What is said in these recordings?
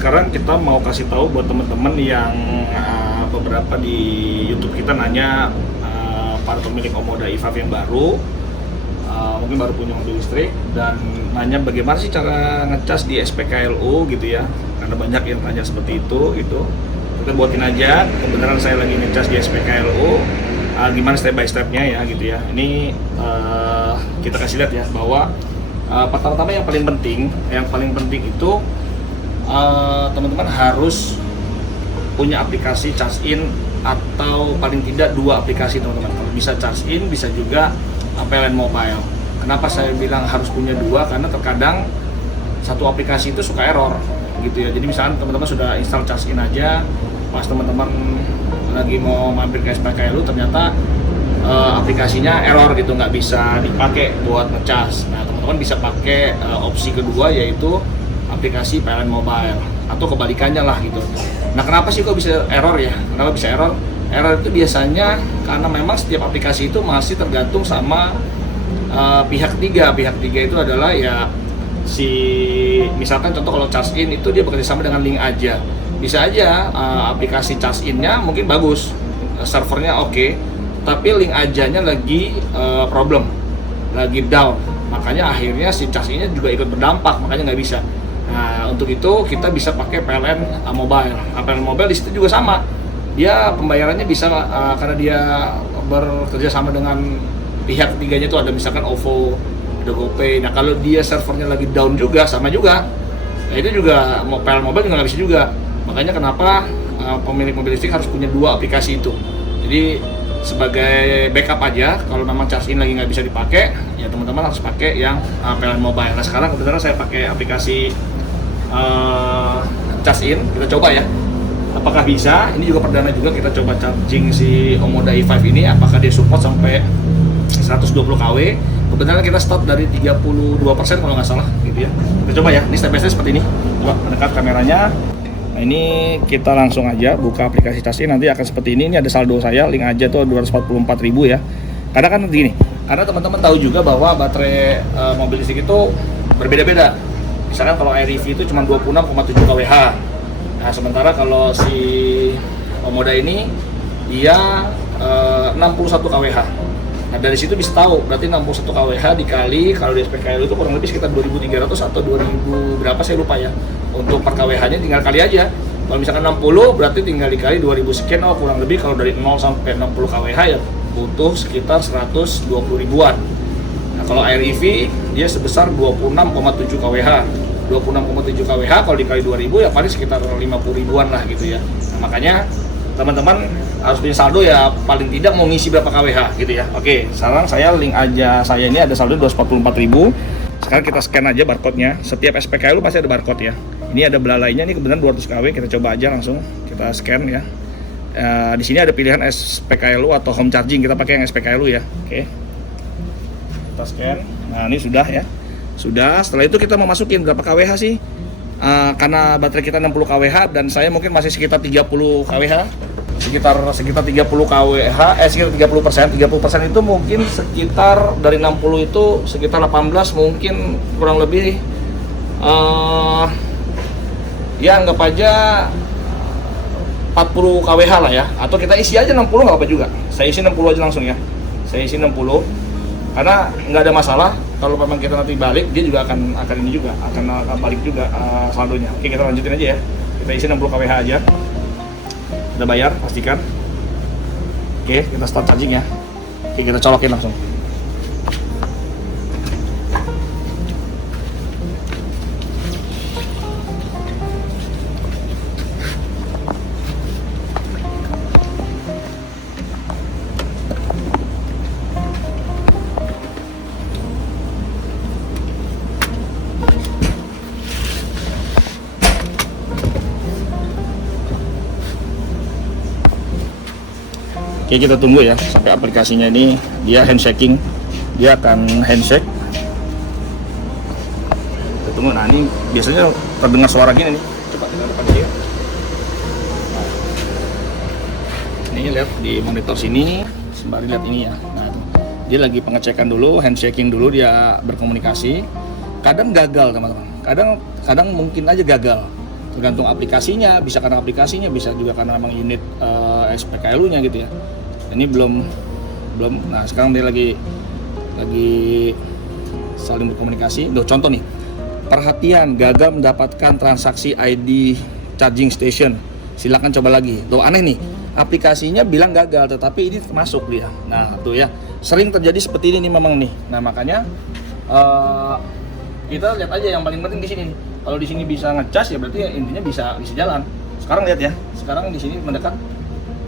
sekarang kita mau kasih tahu buat teman-teman yang beberapa di YouTube kita nanya, para pemilik Omoda e-5 yang baru, mungkin baru punya mobil listrik dan nanya bagaimana sih cara ngecas di SPKLU gitu ya, karena banyak yang tanya seperti itu gitu. Kita buatin aja, kebenaran saya lagi ngecas di SPKLU, gimana step by stepnya ya gitu ya. Ini kita kasih lihat ya bahwa pertama-tama yang paling penting itu teman-teman harus punya aplikasi charge in atau paling tidak 2 aplikasi teman-teman. Kalau bisa charge in, bisa juga PLN Mobile. Kenapa saya bilang harus punya 2? Karena terkadang satu aplikasi itu suka error gitu ya. Jadi misalnya teman-teman sudah install charge in aja, pas teman-teman lagi mau mampir ke SPKLU ternyata aplikasinya error gitu, nggak bisa dipakai buat ngecas. Nah, teman-teman bisa pakai opsi kedua, yaitu aplikasi PLN Mobile atau kebalikannya lah gitu. Nah, kenapa sih kok bisa error ya? Kenapa bisa error? Error itu biasanya karena memang setiap aplikasi itu masih tergantung sama pihak ketiga. Pihak ketiga itu adalah ya misalkan contoh kalau charge in itu dia bekerja sama dengan link aja. Bisa aja aplikasi charge in-nya mungkin bagus, servernya oke, tapi link ajanya lagi problem, lagi down. Makanya akhirnya si charge in-nya juga ikut berdampak, makanya nggak bisa. Nah, untuk itu kita bisa pakai PLN Mobile. PLN Mobile di situ juga sama. Dia pembayarannya bisa karena dia bekerja sama dengan pihak ketiganya itu ada misalkan OVO, ada GoPay. Nah, kalau dia servernya lagi down juga sama juga. Nah, itu juga PLN Mobile juga nggak bisa juga. Makanya kenapa pemilik mobil listrik harus punya 2 aplikasi itu. Jadi sebagai backup aja, kalau memang charge in lagi nggak bisa dipakai, ya teman-teman harus pakai yang PLN Mobile. Nah, sekarang kebetulan saya pakai aplikasi charge in, kita coba ya apakah bisa. Ini juga perdana juga kita coba charging si Omoda e-5 ini, apakah dia support sampai 120 kW. Kebetulan kita start dari 32% kalau nggak salah gitu ya. Kita coba ya, ini step by step seperti ini. Coba mendekat kameranya. Nah, ini kita langsung aja buka aplikasi charge in, nanti akan seperti ini. Ini ada saldo saya, link aja tuh 244.000 ya. Karena kan gini, karena teman-teman tahu juga bahwa baterai mobil listrik itu berbeda-beda. Misalkan kalau Air EV itu cuma 26,7 kWh. Nah, sementara kalau si Omoda ini dia 61 kWh. Nah, dari situ bisa tahu berarti 61 kWh dikali kalau di SPKLU itu kurang lebih sekitar 2.300 atau 2.000 berapa saya lupa ya. Untuk per kWh-nya tinggal kali aja. Kalau misalkan 60 berarti tinggal dikali 2.000 sekian, kurang lebih kalau dari 0 sampai 60 kWh ya butuh sekitar 120 ribuan. Nah, kalau Air EV dia sebesar 26,7 kWh. 26,7 kWh kalau dikali 2.000 ya paling sekitar 50 ribuan lah gitu ya. Nah, makanya teman-teman harus punya saldo ya, paling tidak mau ngisi berapa kWh gitu ya. Oke, sekarang saya link aja, saya ini ada saldo 244.000. Sekarang kita scan aja barcode-nya. Setiap SPKLU pasti ada barcode ya. Ini ada belalainya, ini kebetulan 200 kW, kita coba aja langsung kita scan ya. Di sini ada pilihan SPKLU atau home charging, kita pakai yang SPKLU ya. Oke. Kita scan. Nah, ini sudah ya. Sudah, setelah itu kita mau masukin berapa kWh sih? Karena baterai kita 60 kWh dan saya mungkin masih sekitar 30 kWh. Sekitar 30 kWh, sekitar 30% itu mungkin sekitar dari 60 itu sekitar 18, mungkin kurang lebih ya anggap aja 40 kWh lah ya, atau kita isi aja 60 nggak apa juga. Saya isi 60 aja langsung ya. Saya isi 60 karena nggak ada masalah. Kalau memang kita nanti balik, dia juga akan ini juga akan balik juga saldonya. Oke, kita lanjutin aja ya. Kita isi 60 kWh aja. Kita bayar, pastikan. Oke, kita start charging ya. Oke, kita colokin langsung. Oke, kita tunggu ya sampai aplikasinya ini dia handshaking, dia akan handshake. Kita tunggu. Nah, ini biasanya terdengar suara gini nih. Coba kita depan dia. Ini lihat di monitor sini, sembari lihat ini ya. Nah, dia lagi pengecekan dulu, handshaking dulu, dia berkomunikasi. Kadang gagal teman-teman. Kadang mungkin aja gagal. tergantung aplikasinya, bisa karena aplikasinya, bisa juga karena memang unit SPKLU-nya gitu ya. Ini belum. Nah sekarang dia lagi saling berkomunikasi. Contoh nih, perhatian, gagal mendapatkan transaksi ID charging station, silakan coba lagi. Aneh nih, aplikasinya bilang gagal tetapi ini masuk dia. Nah tuh ya, sering terjadi seperti ini nih memang nih. Nah makanya kita lihat aja yang paling penting di sini. Kalau di sini bisa ngecas ya berarti ya intinya bisa jalan. Sekarang lihat ya, sekarang di sini mendekat.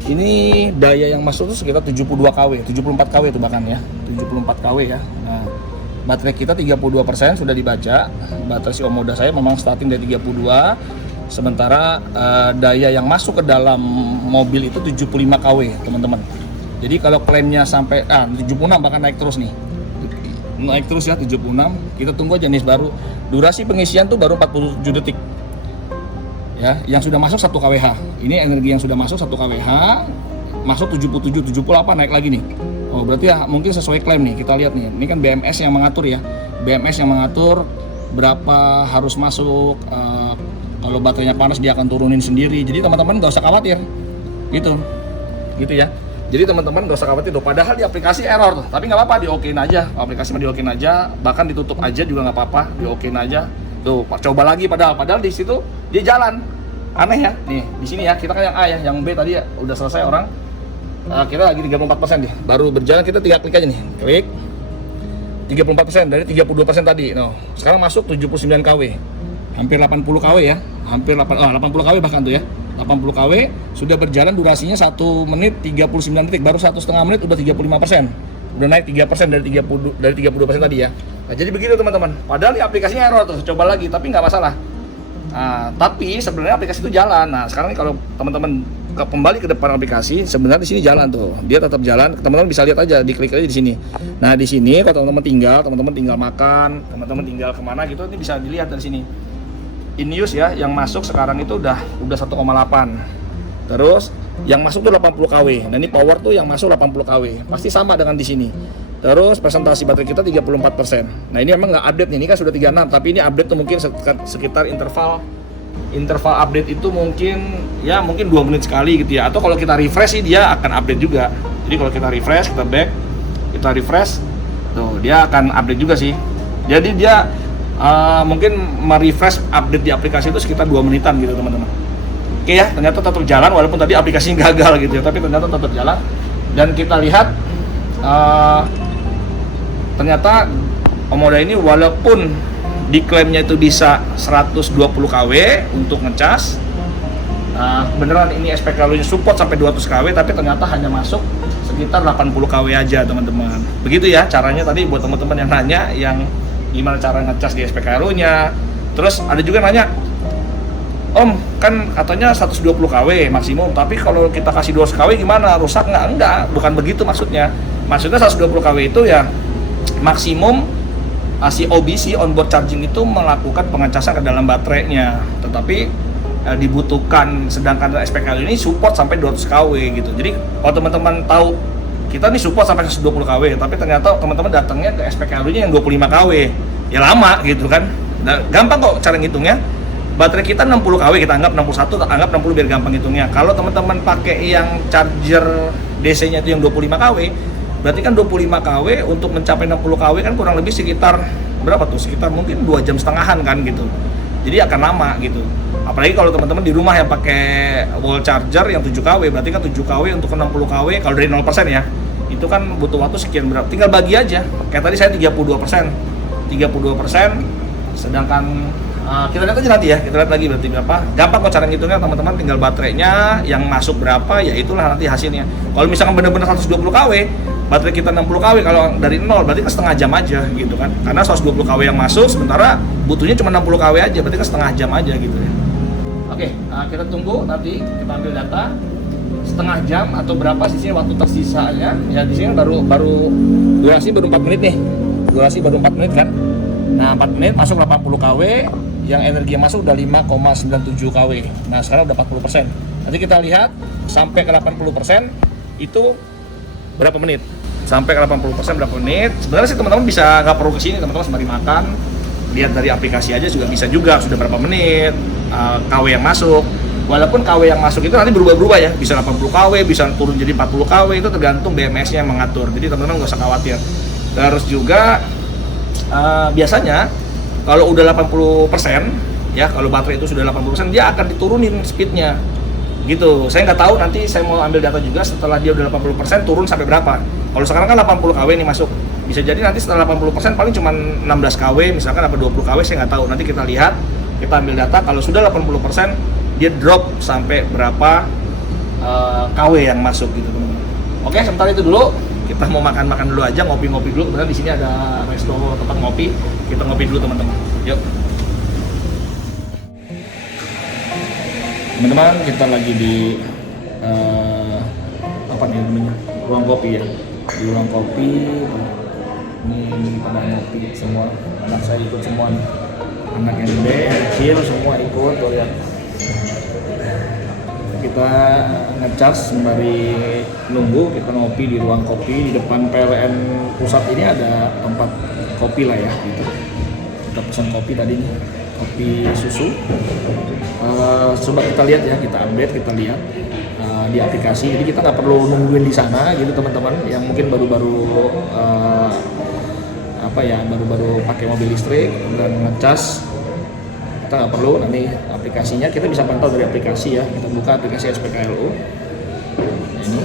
Ini daya yang masuk tuh sekitar 72 kW, 74 kW itu bahkan ya, 74 kW ya. Nah, baterai kita 32% sudah dibaca. Baterai si Omoda saya memang starting dari 32. Sementara daya yang masuk ke dalam mobil itu 75 kW, teman-teman. Jadi kalau klaimnya sampai 76 bahkan naik terus nih. Naik terus ya 76. Kita tunggu aja nih baru durasi pengisian tuh baru 47 detik. Ya, yang sudah masuk 1 kWh. Ini energi yang sudah masuk 1 kWh, masuk 77, 78 naik lagi nih. Oh, berarti ya mungkin sesuai klaim nih. Kita lihat nih. Ini kan BMS yang mengatur ya. BMS yang mengatur berapa harus masuk. Kalau baterainya panas dia akan turunin sendiri. Jadi teman-teman nggak usah khawatir. Gitu ya. Jadi teman-teman nggak usah khawatir tuh. Padahal di aplikasi error tuh. Tapi nggak apa-apa, diokein aja. Aplikasi mah diokein aja. Bahkan ditutup aja juga nggak apa-apa. Diokein aja. Tuh, coba lagi padahal di situ dia jalan. Aneh ya. Nih, di sini ya. Kita kan yang A ya, yang B tadi ya udah selesai orang. Kita lagi 34% nih. Baru berjalan kita tinggal klik aja nih. Klik. 34% dari 32% tadi. No, sekarang masuk 79 kW. Hampir 80 kW ya. Hampir 80 kW bahkan tuh ya. 80 kW sudah berjalan durasinya 1 menit 39 detik. Baru 1,5 menit udah 35%. Udah naik 3% dari 32% tadi ya. Nah, jadi begitu teman-teman. Padahal di aplikasinya error tuh, coba lagi, tapi nggak masalah. Nah, tapi sebenarnya aplikasi itu jalan. Nah, sekarang nih kalau teman-teman kembali ke depan aplikasi, sebenarnya di sini jalan tuh. Dia tetap jalan. Teman-teman bisa lihat aja, diklik aja di sini. Nah, di sini kalau teman-teman tinggal makan, teman-teman tinggal kemana gitu, ini bisa dilihat dari sini. In use ya, yang masuk sekarang itu udah 1,8. Terus yang masuk tuh 80 kW. Nah, ini power tuh yang masuk 80 kW. Pasti sama dengan di sini. Terus presentasi baterai kita 34%. Nah, ini memang nggak update nih, ini kan sudah 36, tapi ini update tuh mungkin sekitar interval update itu mungkin 2 menit sekali gitu ya. Atau kalau kita refresh sih dia akan update juga. Jadi kalau kita refresh, kita refresh, tuh dia akan update juga sih. Jadi dia mungkin merefresh update di aplikasi itu sekitar 2 menitan gitu teman-teman. Oke ya, ternyata tetap jalan walaupun tadi aplikasinya gagal gitu ya, tapi ternyata tetap jalan. Dan kita lihat ternyata Omoda ini walaupun diklaimnya itu bisa 120 kW untuk ngecas, beneran ini SPKLU-nya support sampai 200 kW, tapi ternyata hanya masuk sekitar 80 kW aja teman-teman. Begitu ya caranya tadi buat teman-teman yang nanya yang gimana cara ngecas di SPKLU-nya. Terus ada juga nanya, Om, kan katanya 120 kW maksimum, tapi kalau kita kasih 200 kW gimana? Rusak nggak? Enggak, bukan begitu maksudnya. Maksudnya 120 kW itu ya maksimum si OBC onboard charging itu melakukan pengecasan ke dalam baterainya. Tetapi dibutuhkan, sedangkan SPKLU ini support sampai 200 kW gitu. Jadi kalau teman-teman tahu kita nih support sampai 120 kW, tapi ternyata teman-teman datangnya ke SPKLU-nya yang 25 kW. Ya lama gitu kan. Nah, gampang kok cara ngitungnya. Baterai kita 60 kW, kita anggap 61, anggap 60 biar gampang hitungnya. Kalau teman-teman pakai yang charger DC-nya itu yang 25 kW, berarti kan 25 kW untuk mencapai 60 kW kan kurang lebih sekitar berapa tuh? Sekitar mungkin 2 jam setengahan kan gitu. Jadi akan lama gitu. Apalagi kalau teman-teman di rumah yang pakai wall charger yang 7 kW, berarti kan 7 kW untuk 60 kW kalau dari 0% ya. Itu kan butuh waktu sekian berapa? Tinggal bagi aja. Kayak tadi saya 32%. 32%, sedangkan kita lihat aja nanti ya, kita lihat lagi berarti berapa. Gampang kok cara ngitungnya teman-teman, tinggal baterainya yang masuk berapa, ya itulah nanti hasilnya. Kalau misalkan benar-benar 120 kW, baterai kita 60 kW, kalau dari 0 berarti kan setengah jam aja gitu kan. Karena 120 kW yang masuk, sementara butuhnya cuma 60 kW aja, berarti kan setengah jam aja gitu ya. Oke, kita tunggu nanti kita ambil data setengah jam atau berapa sih waktu tersisanya. Ya di sini baru durasi baru 4 menit nih. Durasi baru 4 menit kan. Nah, 4 menit masuk 80 kW, yang energi yang masuk udah 5,97 kW. Nah, sekarang udah 40%. Nanti kita lihat sampai ke 80% itu berapa menit. Sampai ke 80% berapa menit. Sebenarnya sih teman-teman bisa nggak perlu kesini, teman-teman sembari makan, lihat dari aplikasi aja juga bisa juga sudah berapa menit KW yang masuk. Walaupun KW yang masuk itu nanti berubah-berubah ya, bisa 80 KW, bisa turun jadi 40 KW, itu tergantung BMS-nya yang mengatur. Jadi teman-teman nggak usah khawatir. Terus juga biasanya kalau udah 80% ya, kalau baterai itu sudah 80% dia akan diturunin speednya gitu. Saya nggak tahu, nanti saya mau ambil data juga setelah dia udah 80% turun sampai berapa. Kalau sekarang kan 80 KW nih masuk, bisa jadi nanti setelah 80% paling cuma 16 KW misalkan, apa 20 KW, saya nggak tahu. Nanti kita lihat, kita ambil data kalau sudah 80% dia drop sampai berapa KW yang masuk gitu teman-teman. Oke, sementara itu dulu kita mau makan-makan dulu aja, ngopi-ngopi dulu. Kebetulan di sini ada resto tempat ngopi, kita ngopi dulu teman-teman. Yuk. Teman-teman, kita lagi di apa nih namanya, ruang kopi ya. Di ruang kopi ini pada ngopi semua, anak saya ikut semua nih, anak yang gede, yang kecil semua ikut. Tuh lihat, kita ngecas sembari nunggu, kita ngopi di ruang kopi. Di depan PLN pusat ini ada tempat kopi lah ya gitu. Kita pesan kopi tadi nih, kopi susu. Coba kita lihat ya, kita update, kita lihat di aplikasi. Jadi kita nggak perlu nungguin di sana gitu teman-teman, yang mungkin baru-baru baru-baru pakai mobil listrik dan ngecas. Kita nggak perlu, nanti aplikasinya kita bisa pantau dari aplikasi ya. Kita buka aplikasi SPKLU. Nah, ini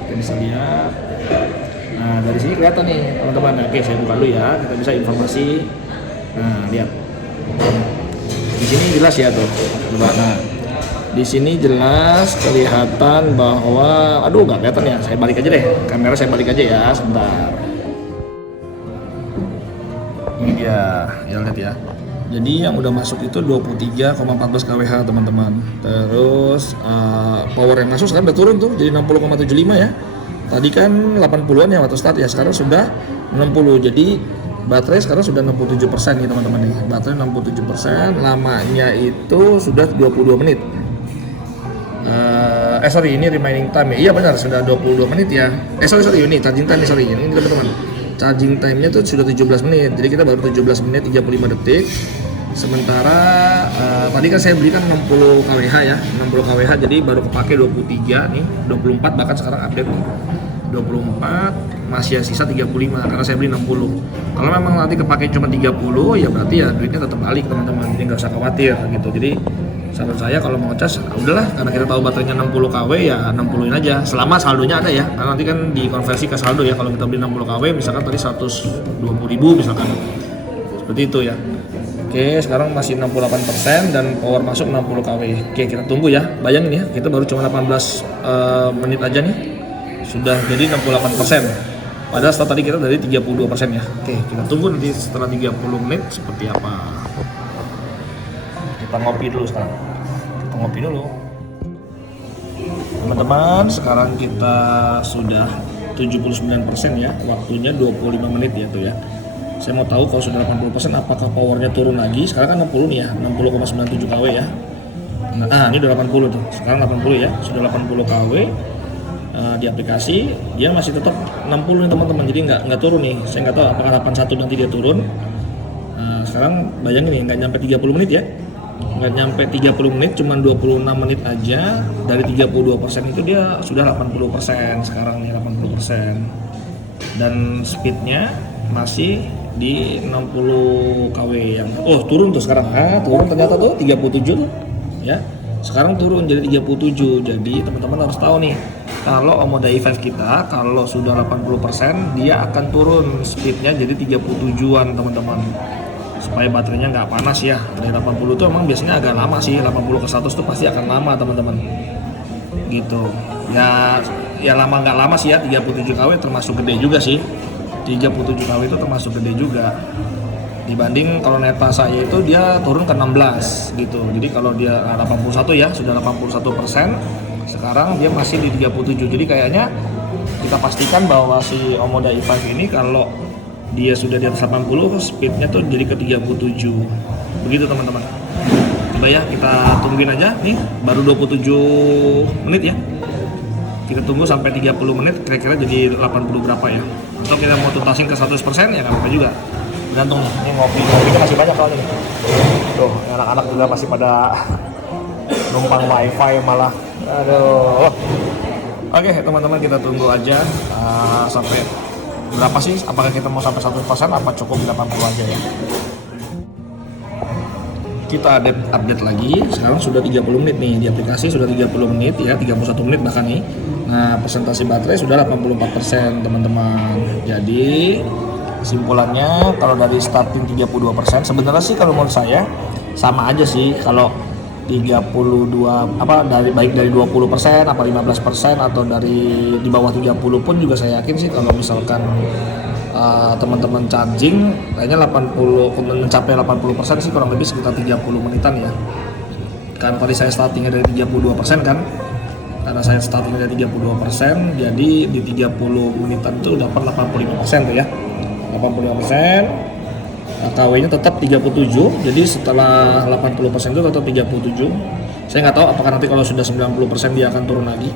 kita bisa lihat. Nah, dari sini kelihatan nih teman-teman. Oke, saya buka dulu ya, kita bisa informasi. Nah, lihat di sini jelas ya tuh. Nah, di sini jelas kelihatan bahwa, aduh nggak kelihatan ya, saya balik aja deh, kamera saya balik aja ya, sebentar. Ini dia, ya lihat ya. Jadi yang udah masuk itu 23,14 kWh teman-teman. Terus power yang masuk sekarang udah turun tuh jadi 60,75 ya. Tadi kan 80-an ya waktu start ya, sekarang sudah 60. Jadi baterai sekarang sudah 67% nih teman-teman nih. Baterai 67%, lamanya itu sudah 22 menit. Sorry, ini remaining time ya. Iya benar, sudah 22 menit ya. Sorry, ini charging time nih, sorry. Ini teman-teman. Charging time-nya tuh sudah 17 menit. Jadi kita baru 17 menit 35 detik. Sementara tadi kan saya belikan 60 kWh ya, 60 kWh, jadi baru kepake 23 nih, 24 bahkan sekarang update nih. 24 masih sisa 35 karena saya beli 60. Kalau memang nanti kepake cuma 30 ya berarti ya duitnya tetap balik teman-teman. Jadi nggak usah khawatir gitu. Jadi saran saya kalau mau ngecas udahlah, karena kita tahu baterainya 60 kW ya 60-in aja selama saldonya ada ya. Karena nanti kan dikonversi ke saldo ya, kalau kita beli 60 kW misalkan tadi 120.000 misalkan. Seperti itu ya. Oke, sekarang masih 68% dan power masuk 60 kW. Oke, kita tunggu ya. Bayangin ya, kita baru cuma 18 menit aja nih. Sudah jadi 68%. Padahal setelah tadi kita dari 32% ya. Oke, kita tunggu nanti setelah 30 menit seperti apa. Kita ngopi dulu sekarang. Kita ngopi dulu. Teman-teman, sekarang kita sudah 79% ya. Waktunya 25 menit ya tuh ya. Saya mau tahu kalau sudah 80% apakah powernya turun lagi. Sekarang kan 60 nih ya, 60,97 kW ya. Nah, ini udah 80 tuh. Sekarang 80 ya, sudah 80 kW. Di aplikasi dia masih tetap 60 nih teman-teman, jadi nggak turun nih. Saya nggak tahu apakah 81 nanti dia turun. Sekarang bayangin nih, nggak nyampe 30 menit ya, nggak nyampe 30 menit, cuma 26 menit aja. Dari 32% itu dia sudah 80% sekarang nih, 80%. Dan speednya masih di 60 kW yang turun tuh sekarang. Turun ternyata tuh 37 tuh ya. Sekarang turun jadi 37. Jadi teman-teman harus tahu nih, kalau Omoda E5 kita kalau sudah 80% dia akan turun speednya jadi 37-an teman-teman, supaya baterainya nggak panas ya. Dari 80 itu emang biasanya agak lama sih, 80 ke 100 itu pasti akan lama teman-teman gitu ya. Lama nggak lama sih ya, 37 kW termasuk gede juga sih. 37 kW itu termasuk gede juga. Dibanding kalau Neta saya itu dia turun ke 16 gitu. Jadi kalau dia 81 ya, sudah 81%, sekarang dia masih di 37. Jadi kayaknya kita pastikan bahwa si Omoda E5 ini kalau dia sudah di atas 80, speednya tuh jadi ke 37. Begitu teman-teman. Coba ya, kita tungguin aja nih, baru 27 menit ya. Kita tunggu sampai 30 menit, kira-kira jadi 80 berapa ya. Atau kita mau tuntasin ke 100% ya nggak apa-apa juga. Gantung nih, ini ngopi kan masih banyak soalnya nih. Tuh, anak-anak juga masih pada numpang wifi malah. Aduh. Oke, teman-teman, kita tunggu aja sampai berapa sih? Apakah kita mau sampai 100% apa cukup 80 aja ya? Kita update lagi. Sekarang sudah 30 menit nih di aplikasi, sudah 30 menit ya, 31 menit bahkan nih. Nah, presentasi baterai sudah 84% teman-teman. Jadi kesimpulannya kalau dari starting 32%, sebenarnya sih kalau menurut saya sama aja sih. Kalau 32 dari baik dari 20% apa 15% atau dari di bawah 30 pun juga saya yakin sih kalau misalkan teman-teman charging kayaknya 80 mencapai 80% sih kurang lebih sekitar 30 menitan ya. Kan tadi saya startingnya dari 32% kan. Karena saya startingnya dari 32%, jadi di 30 menitan itu dapat 85% tuh ya. 85%. KW-nya tetap 37, jadi setelah 80% itu tetap 37. Saya nggak tahu apakah nanti kalau sudah 90% dia akan turun lagi.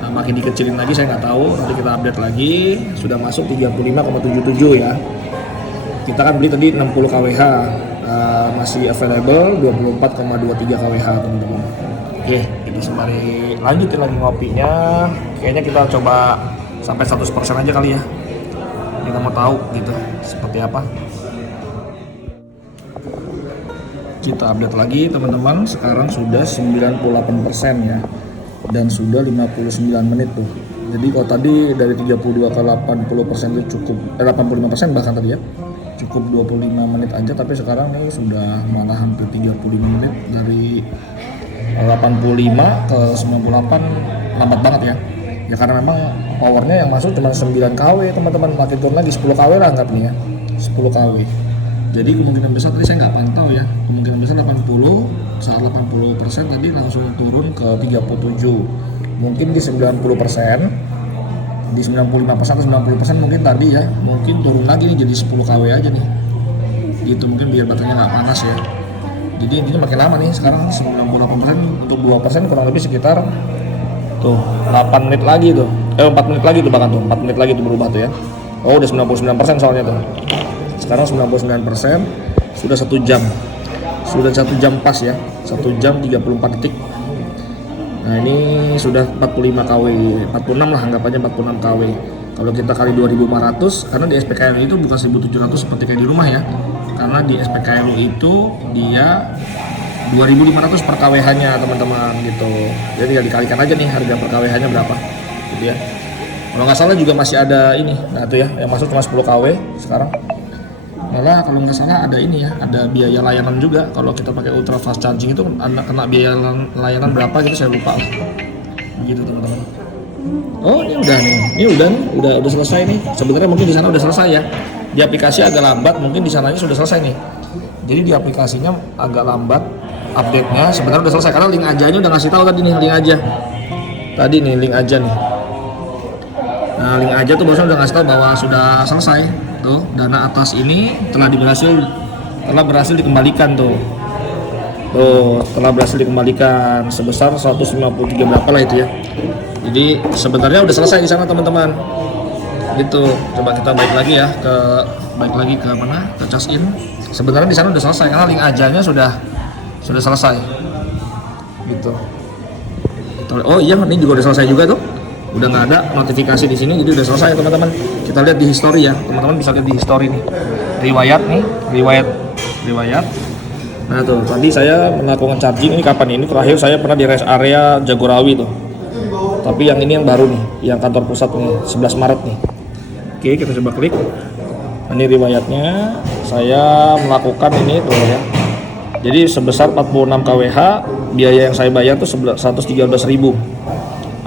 Nah, makin dikecilin lagi saya nggak tahu, nanti kita update lagi. Sudah masuk 35,77 ya. Kita kan beli tadi 60 kWh, masih available 24,23 kWh teman-teman. Oke, ini sembari lanjutin lagi ngopinya. Kayaknya kita coba sampai 100% aja kali ya. Kita mau tahu gitu seperti apa. Kita update lagi teman-teman, sekarang sudah 98% ya, dan sudah 59 menit tuh. Jadi kalau tadi dari 32 ke 80% itu cukup 85% bahkan tadi ya, cukup 25 menit aja, tapi sekarang nih sudah malah hampir 35 menit, dari 85 ke 98 lambat banget ya. Ya karena memang powernya yang masuk cuma 9 kW teman-teman, makin turun lagi 10 kW lah anggapnya ya, 10 kW. Jadi kemungkinan besar tadi saya nggak pantau ya, kemungkinan besar 80, saat 80% tadi langsung turun ke 37, mungkin di 90%, di 95% atau 90% mungkin tadi ya, mungkin turun lagi nih jadi 10 kW aja nih, gitu mungkin biar baterainya nggak panas ya. Jadi intinya makin lama nih, sekarang 98% untuk 2% kurang lebih sekitar tuh 8 menit lagi tuh, 4 menit lagi tuh bahkan tuh, 4 menit lagi tuh berubah tuh ya. Oh udah 99% soalnya tuh. Sekarang 99%, sudah 1 jam. Sudah 1 jam pas ya. 1 jam 34 detik. Nah, ini sudah 45 kW, 46 lah anggapannya 46 kW. Kalau kita kali 2.500, karena di SPKLU itu bukan 1.700 seperti kayak di rumah ya. Karena di SPKLU itu dia 2.500 per kWh-nya teman-teman gitu. Jadi tinggal dikalikan aja nih harga per kWh-nya berapa gitu ya. Kalau nggak salah juga masih ada ini, nah itu ya, yang masuk cuma 10 kW sekarang. Malah kalau nggak salah ada ini ya, ada biaya layanan juga. Kalau kita pakai ultra fast charging itu kena biaya layanan berapa gitu saya lupa lah. Gitu teman-teman. Oh ini udah nih, udah selesai nih. Sebenarnya mungkin di sana udah selesai ya. Di aplikasi agak lambat, mungkin di sananya sudah selesai nih. Jadi di aplikasinya agak lambat update-nya. Sebenarnya udah selesai karena link aja-nya udah ngasih tahu tadi nih, link aja. Tadi nih link aja nih. Nah link aja tuh bosnya udah ngasih tahu bahwa sudah selesai. Tuh, dana atas ini telah berhasil dikembalikan tuh. Tuh, telah berhasil dikembalikan sebesar 153 berapa lah itu ya. Jadi sebenarnya udah selesai di sana teman-teman. Gitu. Coba kita balik lagi ke mana? Ke cash in. Sebenarnya di sana udah selesai karena link ajanya sudah selesai. Gitu. Oh iya, ini juga udah selesai juga tuh. Udah nggak ada notifikasi di sini, jadi udah selesai teman-teman. Kita lihat di history ya, teman-teman bisa lihat di history nih, riwayat. Nah tuh, tadi saya melakukan charging ini kapan? Ini terakhir saya pernah di rest area Jagorawi tuh. Tapi yang ini yang baru nih, yang kantor pusat nih, 11 Maret nih. Oke, kita coba klik. Ini riwayatnya, saya melakukan ini tuh ya. Jadi sebesar 46 kWh, biaya yang saya bayar tuh 113.000.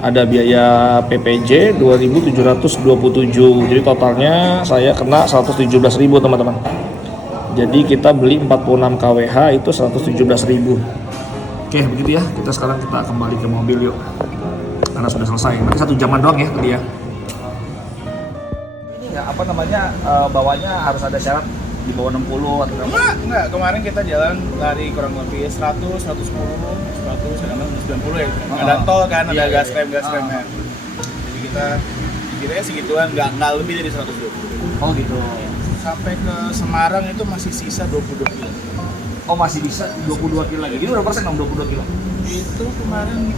Ada biaya PPJ 2.727, jadi totalnya saya kena 117.000 teman-teman. Jadi kita beli 46 kWh itu 117.000. Oke begitu ya, sekarang kita kembali ke mobil yuk, karena sudah selesai. Nanti 1 jaman doang ya tadi ya. Ini nggak bawahnya harus ada syarat di bawah 60 atau enggak, kemarin kita jalan lari kurang lebih 100, 110, 100, kadang 90 ya. Ada tol kan, ada gas remnya. Jadi kita dikiranya segituan, enggak lebih dari 120. Oh gitu. sampai ke Semarang itu masih sisa 22 kilo. Oh masih bisa 22 kilo lagi. Ini berapa persen dong 22 kilo? Itu kemarin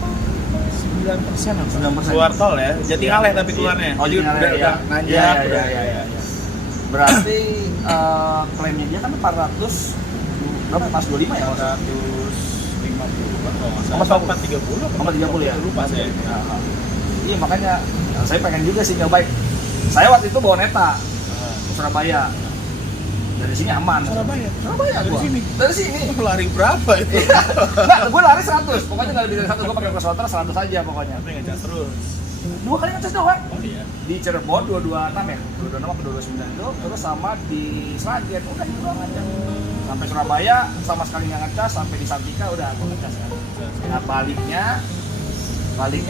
9% apa? 9%. Keluar tol ya. Jatingaleh tapi keluarnya. Oh, Jadi Jatingaleh, udah ya. nanjak. Iya. Berarti klaimnya dia kan 400 berapa? Pas 25 ya? 450 kan kalau nggak salah. Mas, 430 apa? 430 ya? Lupa saya. Iya makanya saya pengen juga sih nyobain. Saya waktu itu bawa Neta ke Surabaya. Dari sini aman. Surabaya Surabaya dari gua. sini. Dari sini. Itu lari berapa itu? Enggak, gue lari 100. Pokoknya nggak lebih dari 100. Gue pakai cross water 100 aja pokoknya. Tapi ngecas terus. 2 kali ngecas doang. Oh iya. Di Cirebon 226 ya. 226 atau 229 itu terus sama di Sragen. Udah itu doang aja. Sampai Surabaya sama sekali nggak ngecas, sampai di Santika udah gue ngecas kan. Nah baliknya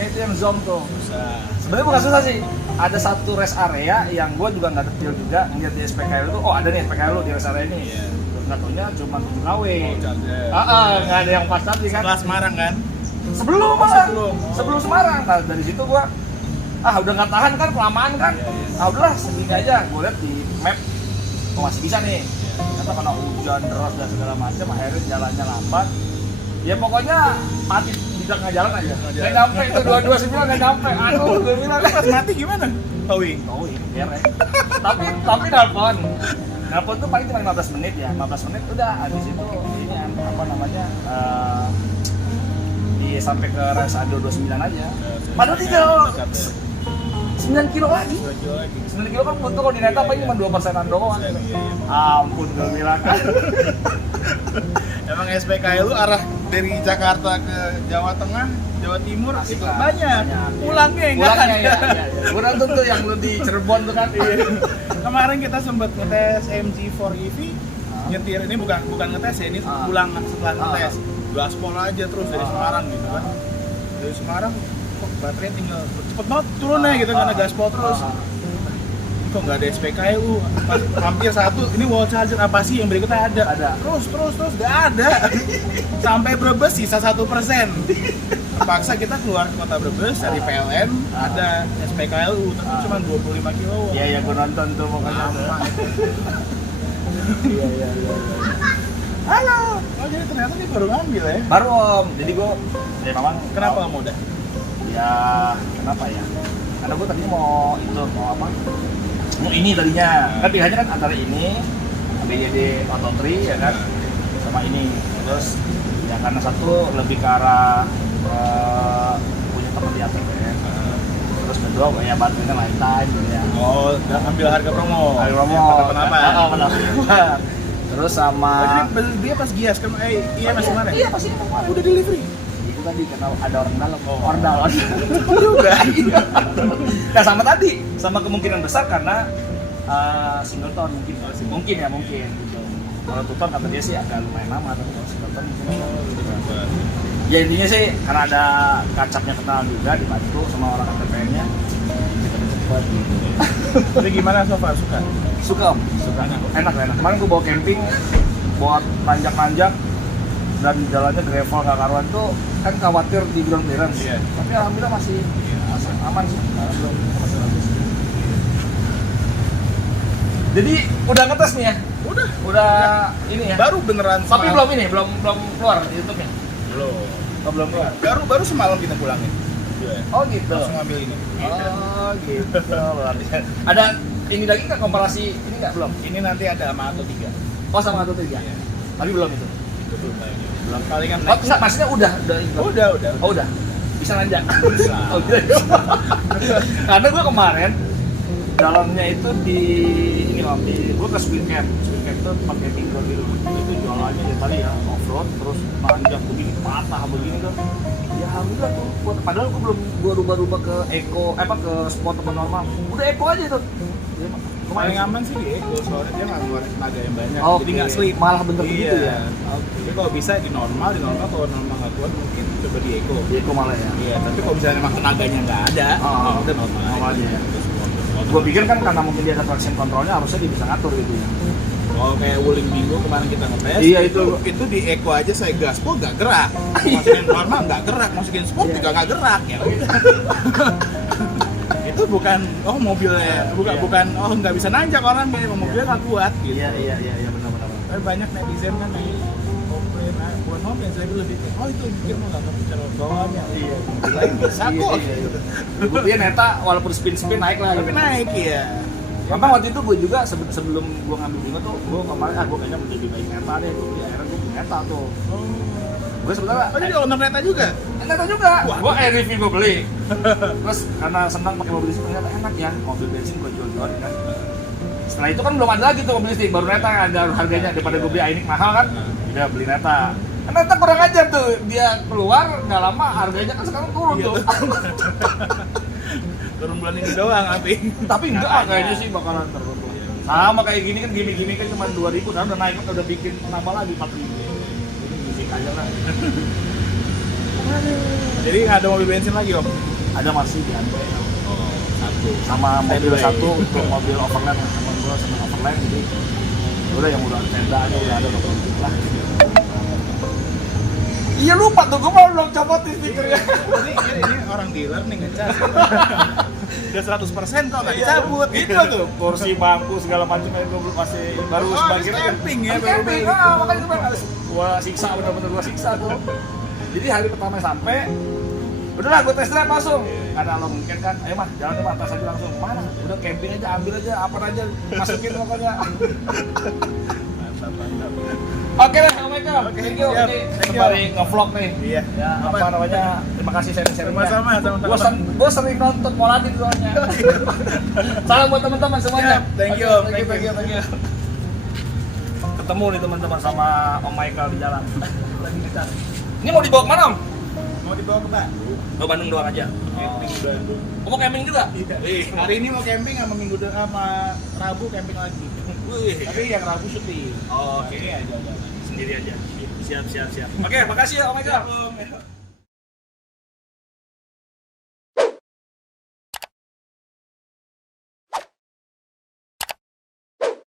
itu yang zone tuh. Bisa. Sebenarnya bukan susah sih. Ada satu rest area yang gue juga nggak detail juga ngeliat di SPKL itu. Oh ada nih SPKL di rest area ini. Iya. Nggak taunya cuma 7 KW. Oh, charger. Nggak ada yang pas tadi kan. Setelah Semarang kan? Sebelum Oh, malah. sebelum. Sebelum Semarang. Nah dari situ gue udah nggak tahan kan, kelamaan kan. Iya. Nah udahlah segini aja. Gue lihat di map, oh masih bisa nih. Ternyata karena hujan deras dan segala macam, akhirnya jalannya lambat. Ya pokoknya mati di tengah jalan aja. Nggak nyampe itu 229 nggak nyampe. Aduh, gue bilang Pas mati gimana? Towing. oh ini biar ya. tapi nelpon tuh paling cuma 15 menit ya. 15 menit udah habis itu ini apa namanya sampai ke rest area 29 aja. Padahal tinggal 9 kilo lagi. 9 kilo kan butuh kalau di Neta paling cuma 2%-an doang. Ampun gue bilang. Emang SPKL lu arah dari Jakarta ke Jawa Tengah, Jawa Timur Asik itu lah, banyak. Pulangnya enggak Pulangnya ada. ya. Gue nonton tuh yang lu di Cirebon tuh kan. Kemarin kita sempat ngetes MG4 EV, nyetir ini bukan ngetes ya, ini pulang setelah ngetes. Gaspol aja terus dari Semarang gitu kan. Dari Semarang kok baterainya tinggal cepet banget turunnya gitu karena gaspol terus. Kok nggak ada SPKLU? Hampir satu, ini wall charger apa sih yang berikutnya ada? Ada. Terus nggak ada. Sampai Brebes sisa 1%. Terpaksa kita keluar ke kota Brebes dari PLN, ada SPKLU tapi cuma 25 kilo. Iya gue nonton tuh pokoknya. Iya. Halo. Oh jadi ternyata dia baru ngambil ya? Baru om, jadi gue ya memang Kenapa nggak mudah? ya kenapa ya? Karena gue tadinya mau apa? Mau ini tadinya, kan pilihannya kan antara ini BYD Auto 3 ya kan, sama ini. Terus ya karena satu lebih ke arah punya tempat di ATM. Terus kedua ya baterainya lifetime gitu ya. Oh, udah ambil harga promo. Harga promo. Kenapa? Benar. Terus sama Dia pas gias kan, iya masih mana? Iya pasti kemarin. Udah delivery. Itu tadi karena ada orang dalam. Ordal. Juga. Nah sama kemungkinan besar karena singleton mungkin gitu. Kalau tutor kata dia sih agak lumayan lama, tapi kalau singleton mungkin ya intinya sih karena ada kacapnya kenal juga, dibantu sama orang KTPN-nya cepat gitu. Jadi gimana so far, suka? Suka om, enak. Kemarin gue bawa camping, buat nanjak-nanjak dan jalannya gravel nggak karuan tuh kan khawatir di ground clearance. Iya. Tapi alhamdulillah masih aman sih, belum masih bagus. Jadi udah ngetes nih ya? Udah ini ya? Baru beneran Tapi semalam. belum keluar di YouTube-nya? Belum keluar. Baru semalam kita pulangin. Oh gitu. Langsung ambil ini. Oh gitu. Berarti ada ini lagi nggak komparasi ini nggak belum? Ini nanti ada sama Atto 3. Oh sama Atto 3. Iya. Tapi belum itu. Itu belum kayaknya. Belum. Palingan Oh enggak, maksudnya udah. Udah. Oh udah. Bisa nanjak. Bisa. Oh gitu. Karena gue kemarin jalannya itu di ini om, gue ke Spring Camp itu tempat camping gue gitu. Itu jualannya ya tadi ya off-road terus nanjak begini patah begini kan. Ya alhamdulillah tuh. Padahal gue belum rubah-rubah ke eco, ke sport tempat normal. Udah eco aja tuh. Ya, paling aman sih di Eco, soalnya dia nggak ngeluarin tenaga yang banyak, jadi nggak Oke. slip. Malah bener begitu ya. Jadi kalau bisa di normal kalau normal nggak kuat mungkin coba di Eco. Di eco malah ya. Iya, tapi kalau misalnya emang tenaganya nggak ada, udah normal aja ya. Gue pikir kan karena mungkin dia ada traction controlnya harusnya dia bisa ngatur gitu ya. Oh kayak Wuling Bingo kemarin kita ngetes. Iya, itu di Eco aja saya gaspol nggak gerak. Masukin normal nggak gerak, masukin sport juga nggak gerak ya. Udah. itu bukan mobilnya, bukan nggak bisa nanjak orangnya, mobilnya nggak kuat gitu. Iya benar. Tapi banyak netizen kan yang komplain, bukan komplain, saya lebih itu bikin mau nggak bisa bawaannya. Iya. Bisa kok. Gue pikir neta walaupun spin naik lah. Tapi naik ya. Memang waktu itu gue juga sebelum gue ngambil Bima tuh, gue kemarin gue kayaknya menjadi baik neta deh, gue beli akhirnya gue beli neta tuh. Gue sebenarnya Jadi owner neta juga? neta juga. Gue review gue beli. Terus karena senang pakai mobil listrik ternyata enak ya, mobil bensin gue jual kan. Setelah itu kan belum ada lagi tuh mobil listrik, baru neta ada harganya daripada gue beli Ainik mahal kan, udah beli neta. Neta kurang ajar tuh, dia keluar nggak lama harganya kan sekarang turun tuh. Turun bulan ini doang Tapi enggak kayaknya sih bakalan terus. Sama kayak gini kan gimmick kan cuma 2.000, sekarang udah naik udah bikin nambah lagi 4.000. Jadi gimmick aja lah. Jadi nggak ada mobil bensin lagi om? Ada masih di Android. Satu. Sama mobil Standby. satu untuk mobil overland sama gua sama overland jadi udah yang udah tenda aja udah ada lah. Iya lupa tuh, gue mau belum copotin stikernya. Ini orang dealer nih ngecas. Udah 100% kok nggak dicabut. Itu tuh kursi bangku segala macam yang gue masih baru sebagian camping ya, baru baru camping. beli. Makanya gue harus gua siksa, bener-bener gua siksa tuh. Jadi hari pertama sampai udahlah gue test drive langsung. Karena lo mungkin kan, ayo mah jalan deh mah, tes aja langsung. Mana? Udah camping aja, ambil aja, apa aja, masukin pokoknya. Mantap. Oke deh, Assalamualaikum. Oke, Thank you. siap. Ini Thank you. kembali nge-vlog nih. Iya. Ya, apa namanya? Terima kasih sharing-sharingnya. Sama-sama. Gue sering nonton Moladin soalnya. Salam buat teman-teman semuanya. Siap, thank you. Thank you. Ketemu nih teman-teman sama Om Michael di jalan. Lagi kita. Ini mau dibawa kemana Om? Mau dibawa ke Bandung. Ke Bandung doang aja. Camping di Bandung. Mau camping juga? Iya. Wih, Hari ini mau camping sama minggu depan sama Rabu camping lagi. Wih. Tapi yang Rabu syuting. Oke. Ini aja. Sendiri aja. Siap. Oke, makasih ya Om Michael. Om.